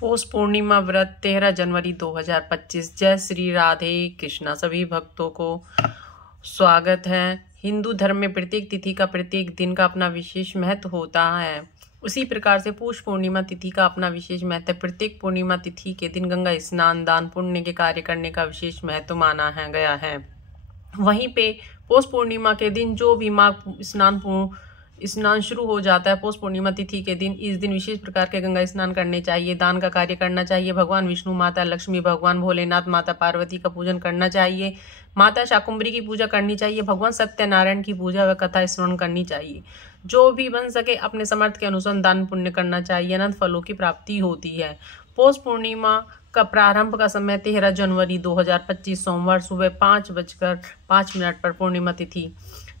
पौष पूर्णिमा व्रत 13 जनवरी 2025। जय श्री राधे कृष्णा। सभी भक्तों को स्वागत है। हिंदू धर्म में प्रत्येक तिथि का प्रत्येक दिन का अपना विशेष महत्व होता है। उसी प्रकार से पौष पूर्णिमा तिथि का अपना विशेष महत्व है। प्रत्येक पूर्णिमा तिथि के दिन गंगा स्नान, दान, पुण्य के कार्य करने का विशेष महत्व माना है गया है। वहीं पे पौष पूर्णिमा के दिन जो भी माघ स्नान शुरू हो जाता है, पौष पूर्णिमा तिथि के दिन इस दिन विशेष प्रकार के गंगा स्नान करने चाहिए, दान का कार्य करना चाहिए, भगवान विष्णु, माता लक्ष्मी, भगवान भोलेनाथ, माता पार्वती का पूजन करना चाहिए, माता शाकुंभरी की पूजा करनी चाहिए, भगवान सत्यनारायण की पूजा व कथा स्मरण करनी चाहिए। जो भी बन सके अपने समर्थ के अनुसार दान पुण्य करना चाहिए। अनंत फलों की प्राप्ति होती है। पौष पूर्णिमा का प्रारंभ का समय 13 जनवरी 2025 सोमवार सुबह 5:05 पर पूर्णिमा तिथि,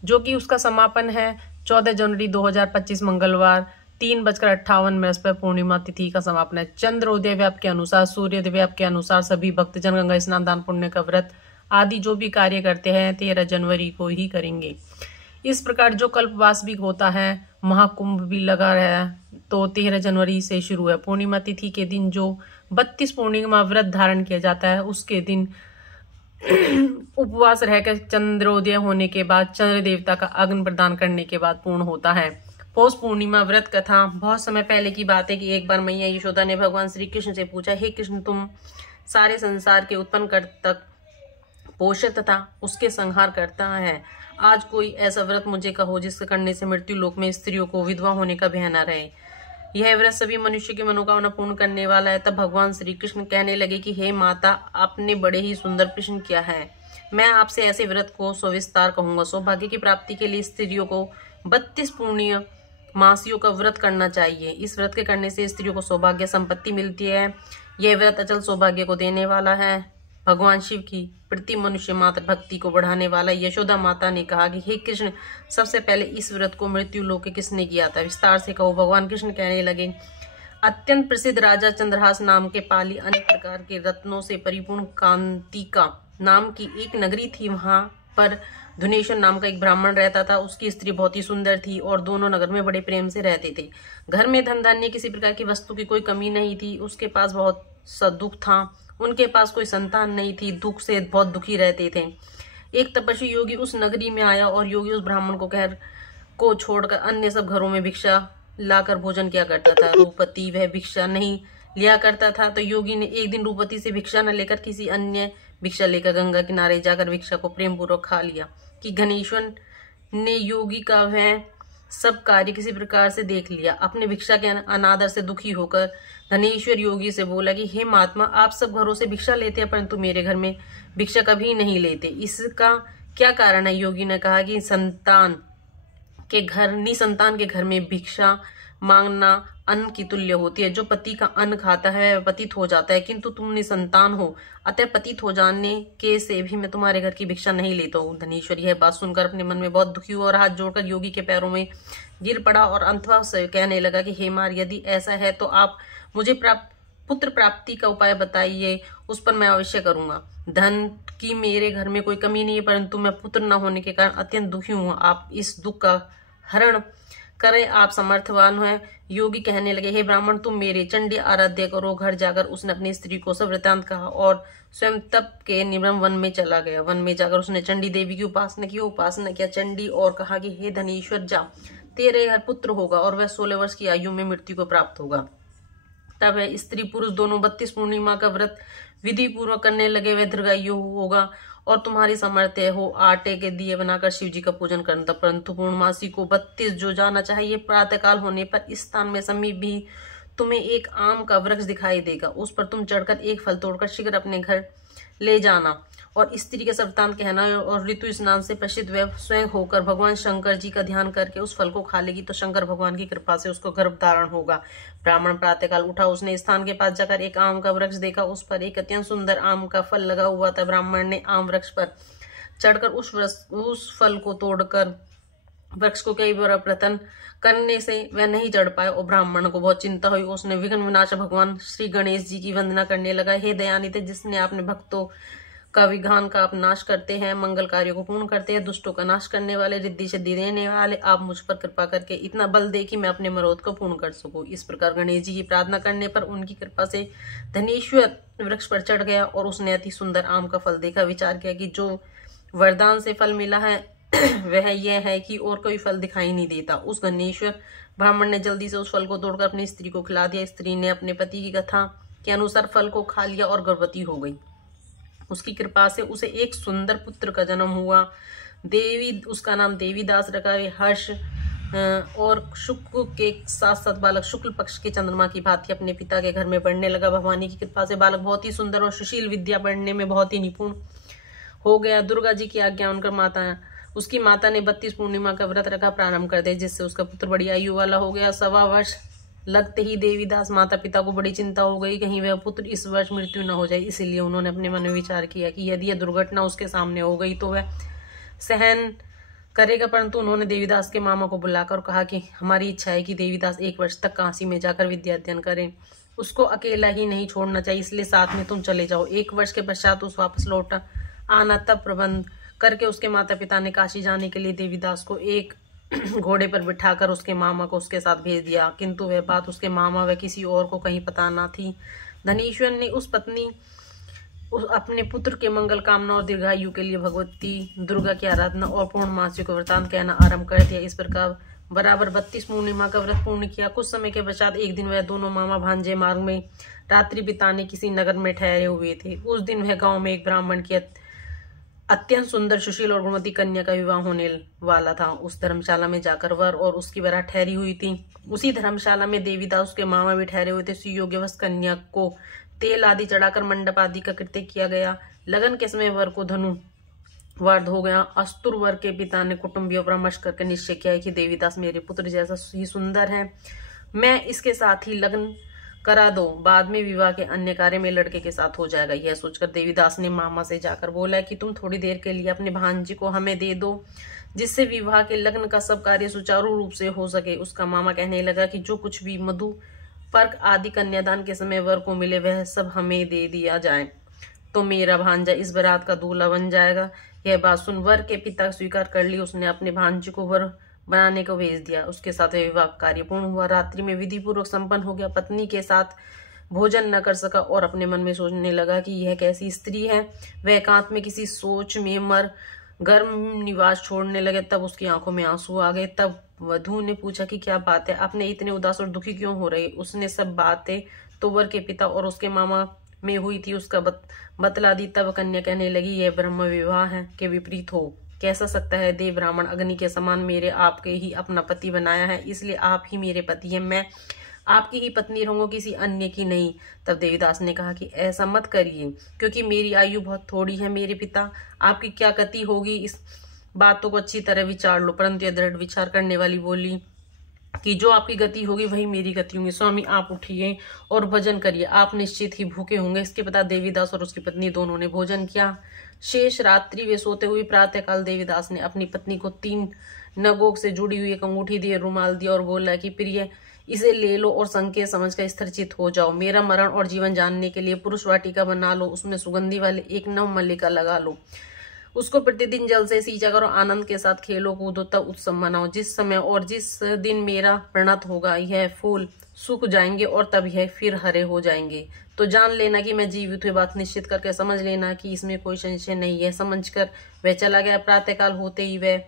जो कि उसका समापन है 14 जनवरी 2025 मंगलवार 3:58 पर पूर्णिमा तिथि का समापन है। चंद्रोदय व्याप के अनुसार, सूर्योदय व्याप के अनुसार सभी भक्तजन गंगा स्नान, दान पुण्य का व्रत आदि जो भी कार्य करते हैं 13 जनवरी को ही करेंगे। इस प्रकार जो कल्पवास भी होता है, महाकुंभ भी लगा रहा है, तो 13 जनवरी से शुरू है। पूर्णिमा तिथि के दिन जो 32 पूर्णिमा व्रत धारण किया जाता है, उसके दिन उपवास रहकर चंद्रोदय होने के बाद चंद्र देवता का अग्नि प्रदान करने के बाद पूर्ण होता है। पौष पूर्णिमा व्रत कथा बहुत समय पहले की बात है कि एक बार मैया यशोदा ने भगवान श्री कृष्ण से पूछा, हे कृष्ण, तुम सारे संसार के उत्पन्न करतक, पोषक तथा उसके संहार करता है। आज कोई ऐसा व्रत मुझे कहो जिसके करने से मृत्यु लोक में स्त्रियों को विधवा होने का भय न रहे। यह व्रत सभी मनुष्य की मनोकामना पूर्ण करने वाला है। तब भगवान श्री कृष्ण कहने लगे कि हे माता, आपने बड़े ही सुंदर प्रश्न किया है। मैं आपसे ऐसे व्रत को सविस्तार कहूंगा। सौभाग्य की प्राप्ति के लिए स्त्रियों को 32 पुण्य मासियों का व्रत करना चाहिए। इस व्रत के करने से स्त्रियों को सौभाग्य संपत्ति मिलती है। यह व्रत अचल सौभाग्य को देने वाला है। भगवान शिव की प्रति मनुष्य मात्र भक्ति को बढ़ाने वाला। यशोदा माता ने कहा कि हे कृष्ण, सबसे पहले इस व्रत को मृत्यु लोक के किसने किया था? विस्तार से कहो। भगवान कृष्ण कहने लगे, अत्यंत प्रसिद्ध राजा चंद्रहास नाम के पाली अनेक प्रकार के रत्नों से परिपूर्ण कांतिका नाम की एक नगरी थी। वहां पर धुनेश्वर नाम का एक ब्राह्मण रहता था। उसकी स्त्री बहुत ही सुंदर थी और दोनों नगर में बड़े प्रेम से रहते थे। घर में धन धान्य किसी प्रकार की वस्तु की कोई कमी नहीं थी। उसके पास बहुत सा दुख था। उनके पास कोई संतान नहीं थी। दुख से बहुत दुखी रहते थे। एक तपस्वी योगी उस नगरी में आया और योगी उस ब्राह्मण को छोड़कर अन्य सब घरों में भिक्षा लाकर भोजन किया करता था। रूपति वह भिक्षा नहीं लिया करता था, तो योगी ने एक दिन रूपति से भिक्षा न लेकर किसी अन्य भिक्षा लेकर गंगा किनारे जाकर भिक्षा को प्रेम पूर्वक खा लिया। कि घनेश्वर ने योगी का वह सब कार्य किसी प्रकार से देख लिया। अपने भिक्षा के अनादर से दुखी होकर धनेश्वर योगी से बोला कि हे महात्मा, आप सब घरों से भिक्षा लेते हैं परंतु मेरे घर में भिक्षा कभी नहीं लेते, इसका क्या कारण है? योगी ने कहा कि निसंतान के घर में भिक्षा मांगना अन्न की तुल्य होती है। जो पति का अन्न खाता है वह पतित हो जाता है, किंतु तुम निसंतान हो, अतः पतित हो जाने के से भी मैं तुम्हारे घर की भिक्षा नहीं लेता हूँ। धनेश्वर यह बात सुनकर अपने मन में बहुत दुखी हुआ और हाथ जोड़कर योगी के पैरों में गिर पड़ा और अंततः से कहने लगा कि हे मार, यदि ऐसा है तो आप मुझे पुत्र प्राप्ति का उपाय बताइए, उस पर मैं अवश्य करूंगा। धन की मेरे घर में कोई कमी नहीं है, परंतु मैं पुत्र न होने के कारण अत्यंत दुखी हूँ। आप इस दुख का हरण करें, आप समर्थवान हैं। योगी कहने लगे, हे ब्राह्मण, तुम मेरे चंडी आराध्य करो। घर जाकर उसने अपनी स्त्री को सब वृतांत कहा और स्वयं तप के निर्मम वन में चला गया। वन में जाकर उसने चंडी देवी की उपासना किया चंडी, और कहा कि हे धनेश्वर, जा, तेरे घर पुत्र होगा और वह 16 वर्ष की आयु में मृत्यु को प्राप्त होगा। तब वह स्त्री पुरुष दोनों 32 पूर्णिमा का व्रत विधि पूर्वक करने लगे। वह दीर्घायु होगा और तुम्हारी सामर्थ्य हो आटे के दिए बनाकर शिव जी का पूजन करना। परंतु पूर्णमासी को 32 जो जाना चाहिए, प्रातःकाल होने पर इस स्थान में समीप भी तुम्हें एक आम का वृक्ष दिखाई देगा। उस पर तुम चढ़कर एक फल तोड़कर शीघ्र अपने घर ले जाना और स्त्री के वृत्तांत कहना। और ऋतु स्नान से पश्चित वह स्वयं होकर भगवान शंकर जी का ध्यान करके उस फल को खा लेगी तो शंकर भगवान की कृपा से उसको गर्भ धारण होगा। ब्राह्मण प्रातःकाल उठा। उसने स्थान के पास जाकर एक आम का वृक्ष देखा। उस पर एक अत्यंत सुंदर आम का फल लगा हुआ था। ब्राह्मण ने आम वृक्ष पर चढ़कर उस फल को तोड़कर वृक्ष को कई बार प्रयत्न करने से वह नहीं चढ़ पाए और ब्राह्मण को बहुत चिंता हुई। उसने विघ्न विनाशक भगवान श्री गणेश जी की वंदना करने लगा। हे दयानिधि, जिसने आपने भक्तों का विघान का आप नाश करते हैं, मंगल कार्यों को पूर्ण करते हैं, दुष्टों का नाश करने वाले, रिद्धि सिद्धि देने वाले, आप मुझ पर कृपा करके इतना बल दे कि मैं अपने मनोरथ को पूर्ण कर सकूं। इस प्रकार गणेश जी की प्रार्थना करने पर उनकी कृपा से धनेश्वर वृक्ष पर चढ़ गया और उसने अति सुंदर आम का फल देखा। विचार किया कि जो वरदान से फल मिला है वह यह है कि और कोई फल दिखाई नहीं देता। उस गणेश्वर ब्राह्मण ने जल्दी से उस फल को तोड़कर अपनी स्त्री को खिला दिया। स्त्री ने अपने पति की कथा के अनुसार फल को खा लिया और गर्भवती हो गई। उसकी कृपा से उसे एक सुंदर पुत्र का जन्म हुआ। उसका नाम देवीदास रखा। हर्ष और शुक्र के साथ साथ बालक शुक्ल पक्ष के चंद्रमा की भांति अपने पिता के घर में बढ़ने लगा। भगवानी की कृपा से बालक बहुत ही सुंदर और सुशील, विद्या पढ़ने में बहुत ही निपुण हो गया। दुर्गा जी की आज्ञा उनकर उसकी माता ने 32 पूर्णिमा का व्रत रखा प्रारंभ कर दिया, जिससे उसका पुत्र बड़ी आयु वाला हो गया। 1.25 वर्ष लगते ही देवीदास माता पिता को बड़ी चिंता हो गई, कहीं वह पुत्र इस वर्ष मृत्यु न हो जाए। इसीलिए उन्होंने अपने मन में विचार किया कि यदि यह दुर्घटना उसके सामने हो गई तो वह सहन करेगा। परंतु उन्होंने देवीदास के मामा को बुलाकर कहा कि हमारी इच्छा है कि देवीदास 1 वर्ष तक काशी में जाकर विद्या अध्ययन करें। उसको अकेला ही नहीं छोड़ना चाहिए, इसलिए साथ में तुम चले जाओ। 1 वर्ष के पश्चात उस वापस लौट आना। तब प्रबंध करके उसके माता पिता ने काशी जाने के लिए देवीदास को एक घोड़े पर बिठाकर उसके मामा को उसके साथ भेज दिया, किंतु वह बात उसके मामा व किसी और को कहीं पता न थी। धनेश्वर ने अपने पुत्र के मंगल कामना और दीर्घायु के लिए भगवती दुर्गा की आराधना और पूर्णमासी को वृतांत कहना आरंभ कर दिया। इस प्रकार बराबर 32 पूर्णिमा का व्रत पूर्ण किया। कुछ समय के पश्चात एक दिन वह दोनों मामा भांजे मार्ग में रात्रि बिताने किसी नगर में ठहरे हुए थे। उस दिन वह गांव में एक ब्राह्मण की अत्यंत सुंदर, सुशील और गुणवती कन्या का विवाह होने वाला था। उस धर्मशाला में जाकर वर और उसकी बारात ठहरी हुई थी। उसी धर्मशाला में देवीदास उसके मामा भी ठहरे हुए थे। सुयोग्यवश कन्या को तेल आदि चढ़ाकर मंडप आदि का कृत्य किया गया। लगन के समय वर को धनु वार्ध हो गया। अस्तुर वर के पिता ने कुटुंबियों परामर्श करके निश्चय किया है कि देवीदास मेरे पुत्र जैसा ही सुंदर है, मैं इसके साथ ही लगन करा दो, बाद में विवाह के अन्य कार्य में लड़के के साथ हो जाएगा। यह सोचकर देवीदास ने मामा से जाकर बोला कि तुम थोड़ी देर के लिए अपने भांजी को हमें दे दो, जिससे विवाह के लग्न का सब कार्य सुचारू रूप से हो सके। उसका मामा कहने लगा कि जो कुछ भी मधु पर्क आदि कन्यादान के समय वर को मिले वह सब हमें दे दिया जाए, तो मेरा भांजा इस बारात का दूल्हा बन जाएगा। यह बात सुन वर के पिता स्वीकार कर ली। उसने अपने भांजी को वर बनाने को भेज दिया। उसके साथ विवाह कार्य पूर्ण हुआ। रात्रि में विधि पूर्वक संपन्न हो गया। पत्नी के साथ भोजन न कर सका और अपने मन में सोचने लगा कि यह कैसी स्त्री है। वह एकांत में किसी सोच में मर गर्म निवास छोड़ने लगे। तब उसकी आंखों में आंसू आ गए। तब वधू ने पूछा कि क्या बात है, आपने इतने उदास और दुखी क्यों हो रहे? उसने सब बातें तो वर के पिता और उसके मामा में हुई थी उसका बतला दी। तब कन्या कहने लगी, यह ब्रह्म विवाह है के विपरीत हो कैसा सकता है? देव ब्राह्मण अग्नि के समान मेरे आपके ही अपना पति बनाया है, इसलिए आप ही मेरे पति हैं। मैं आपकी ही पत्नी रहूंगा, किसी अन्य की नहीं। तब देवीदास ने कहा कि ऐसा मत करिए, क्योंकि मेरी आयु बहुत थोड़ी है। मेरे पिता आपकी क्या गति होगी, इस बातों को अच्छी तरह विचार लो। परंतु यह दृढ़ विचार करने वाली बोली कि जो आपकी गति होगी वही मेरी गति होगी। स्वामी आप उठिए और भोजन करिए, आप निश्चित ही भूखे होंगे। इसके बाद देवीदास और उसकी पत्नी दोनों ने भोजन किया। शेष रात्रि वे सोते हुए प्रातःकाल देवीदास ने अपनी पत्नी को 3 नगों से जुड़ी हुई एक अंगूठी दी, रुमाल दिया और बोला कि प्रिय इसे ले लो और संकेत समझकर स्थिरचित हो जाओ। मेरा मरण और जीवन जानने के लिए पुरुष वाटिका बना लो, उसमें सुगंधी वाले एक नव मल्लिका लगा लो, उसको प्रतिदिन जल से सींचा करो, आनंद के साथ खेलो कूदो, तब उत्सव मनाओ। जिस समय और जिस दिन मेरा प्रणत होगा यह फूल सूख जाएंगे और तब यह फिर हरे हो जाएंगे, तो जान लेना कि मैं जीवित हुई। बात निश्चित करके समझ लेना कि इसमें कोई संशय नहीं है। समझकर वह चला गया। प्रातःकाल होते ही वह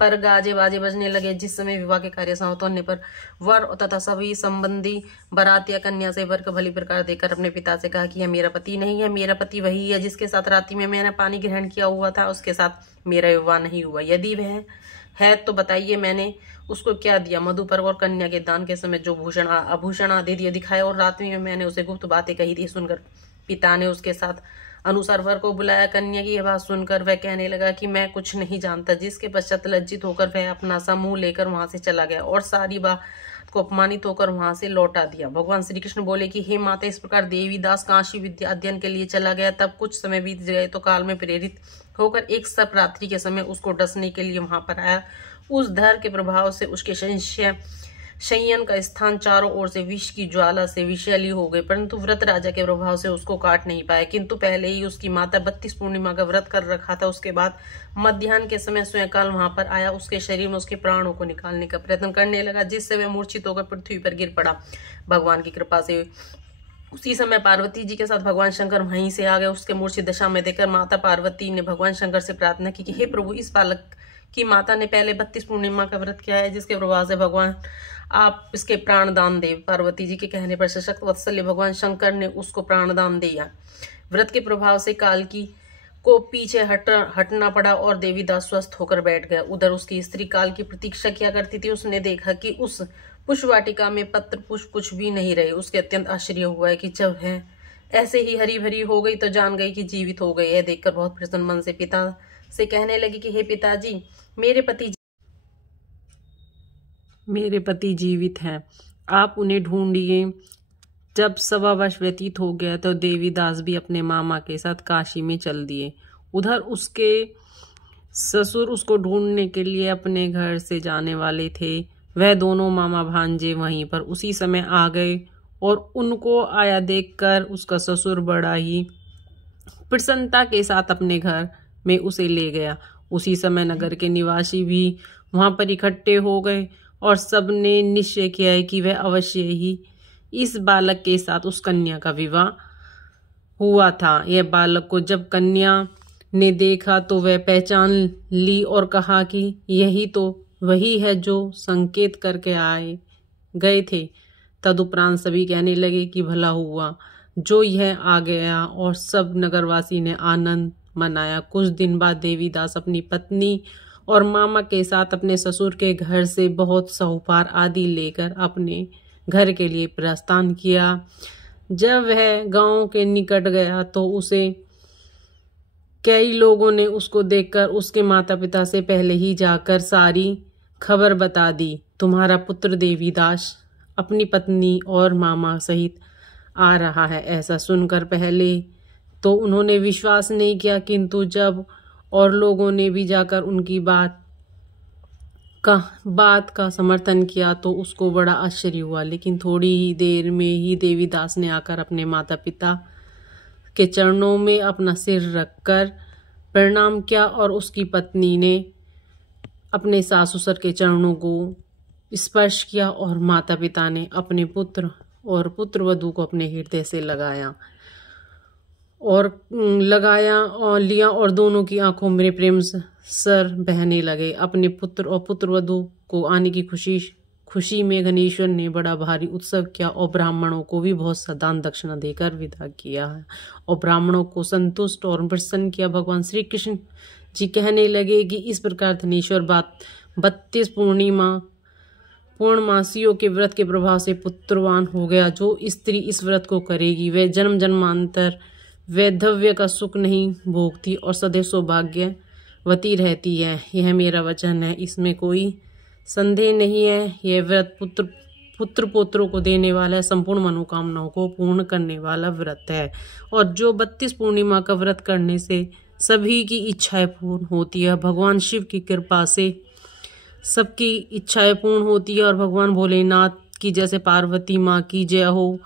पर गाजे बाजे बजने लगे। जिस समय विवाह के कार्य समाप्त होने पर वर तथा सभी संबंधी बारात या कन्या से वर को भली प्रकार देकर अपने पिता से कहा कि यह मेरा पति नहीं है, मेरा पति वही है जिसके साथ रात्रि में मैंने पानी ग्रहण किया हुआ था, उसके साथ मेरा विवाह नहीं हुआ। यदि वह है तो बताइए मैंने उसको क्या दिया? मधुपर्क और कन्या के दान के समय जो आभूषण आदि दिए दिखाए, और रात्रि में मैंने उसे गुप्त बातें कही थी। सुनकर पिता ने उसके साथ अनुसार वर को बुलाया। कन्या की यह बात सुनकर वह कहने लगा कि मैं कुछ नहीं जानता, जिसके पश्चात लज्जित होकर वह अपना समूह लेकर वहां से चला गया और सारी बात को अपमानित होकर वहां से लौटा दिया। भगवान श्री कृष्ण बोले कि हे माता, इस प्रकार देवीदास काशी विद्या अध्ययन के लिए चला गया। तब कुछ समय बीत गए तो काल में प्रेरित होकर एक सर्प रात्रि के समय उसको डसने के लिए वहां पर आया। उस धर के प्रभाव से उसके संशय शयन का स्थान चारों ओर से विष की ज्वाला से विषैली हो गई, परंतु व्रत राजा के प्रभाव से उसको काट नहीं पाए। किंतु पहले ही उसकी माता 32 पूर्णिमा का व्रत कर रखा था। उसके बाद मध्याह्न के समय स्वयंकाल वहां पर आया, उसके शरीर में उसके प्राणों को निकालने का प्रयत्न करने लगा, जिससे वह मूर्छित होकर पृथ्वी पर गिर पड़ा। भगवान की कृपा से उसी समय पार्वती जी के साथ भगवान शंकर वहीं से आ गए। उसके मूर्छित दशा में देखकर माता पार्वती ने भगवान शंकर से प्रार्थना की कि हे प्रभु, इस बालक की माता ने पहले 32 पूर्णिमा का व्रत किया है, जिसके प्रभाव से भगवान आप इसके प्राण दान दे। पार्वती जी के कहने पर सशक्त वत्सल्य भगवान शंकर ने उसको प्राण दान दिया। व्रत के प्रभाव से कालकी को पीछे हटना पड़ा और देवीदास स्वस्थ होकर बैठ गया। उधर उसकी स्त्री काल की प्रतीक्षा किया करती थी। उसने देखा कि उस पुष्प वाटिका में पत्र पुष्प कुछ भी नहीं रहे। उसके अत्यंत आश्चर्य हुआ है कि जब है ऐसे ही हरी भरी हो गई तो जान गई कि जीवित हो गई है। देखकर बहुत प्रसन्न मन से पिता से कहने लगी कि हे पिताजी, मेरे पति जीवित हैं, आप उन्हें ढूंढिए। जब 1.25 वर्ष व्यतीत हो गया तो देवीदास भी अपने मामा के साथ काशी में चल दिए। उधर उसके ससुर उसको ढूंढने के लिए अपने घर से जाने वाले थे। वह दोनों मामा भांजे वहीं पर उसी समय आ गए और उनको आया देखकर उसका ससुर बड़ा ही प्रसन्नता के साथ अपने घर में उसे ले गया। उसी समय नगर के निवासी भी वहां पर इकट्ठे हो गए और सबने निश्चय किया है कि वह अवश्य ही इस बालक के साथ उस कन्या का विवाह हुआ था। यह बालक को जब कन्या ने देखा तो वह पहचान ली और कहा कि यही तो वही है जो संकेत करके आए गए थे। तदुपरांत सभी कहने लगे कि भला हुआ जो यह आ गया, और सब नगरवासी ने आनंद मनाया। कुछ दिन बाद देवीदास अपनी पत्नी और मामा के साथ अपने ससुर के घर से बहुत साहूपार आदि लेकर अपने घर के लिए प्रस्थान किया। जब वह गांव के निकट गया तो उसे कई लोगों ने उसको देखकर उसके माता पिता से पहले ही जाकर सारी खबर बता दी। तुम्हारा पुत्र देवीदास अपनी पत्नी और मामा सहित आ रहा है। ऐसा सुनकर पहले तो उन्होंने विश्वास नहीं किया, किंतु जब और लोगों ने भी जाकर उनकी बात का समर्थन किया तो उसको बड़ा आश्चर्य हुआ। लेकिन थोड़ी ही देर में ही देवीदास ने आकर अपने माता पिता के चरणों में अपना सिर रखकर प्रणाम किया और उसकी पत्नी ने अपने सास ससुर के चरणों को स्पर्श किया और माता पिता ने अपने पुत्र और पुत्रवधू को अपने हृदय से लगाया और लिया और दोनों की आंखों में प्रेम सर बहने लगे। अपने पुत्र और पुत्रवधू को आने की खुशी में गणेश्वर ने बड़ा भारी उत्सव किया और ब्राह्मणों को भी बहुत सा दान दक्षिणा देकर विदा किया है और ब्राह्मणों को संतुष्ट और प्रसन्न किया। भगवान श्री कृष्ण जी कहने लगे कि इस प्रकार धनेश्वर 32 पूर्णमासियों के व्रत के प्रभाव से पुत्रवान हो गया। जो स्त्री इस व्रत को करेगी वह जन्म जन्मांतर वैधव्य का सुख नहीं भोगती और सदैव सौभाग्यवती रहती है। यह मेरा वचन है, इसमें कोई संदेह नहीं है। यह व्रत पुत्र पोत्रों को देने वाला है, संपूर्ण मनोकामनाओं को पूर्ण करने वाला व्रत है। और जो 32 पूर्णिमा का व्रत करने से सभी की इच्छाएं पूर्ण होती है। भगवान शिव की कृपा से सबकी इच्छाएं पूर्ण होती है और भगवान भोलेनाथ की जैसे पार्वती माँ की जय हो।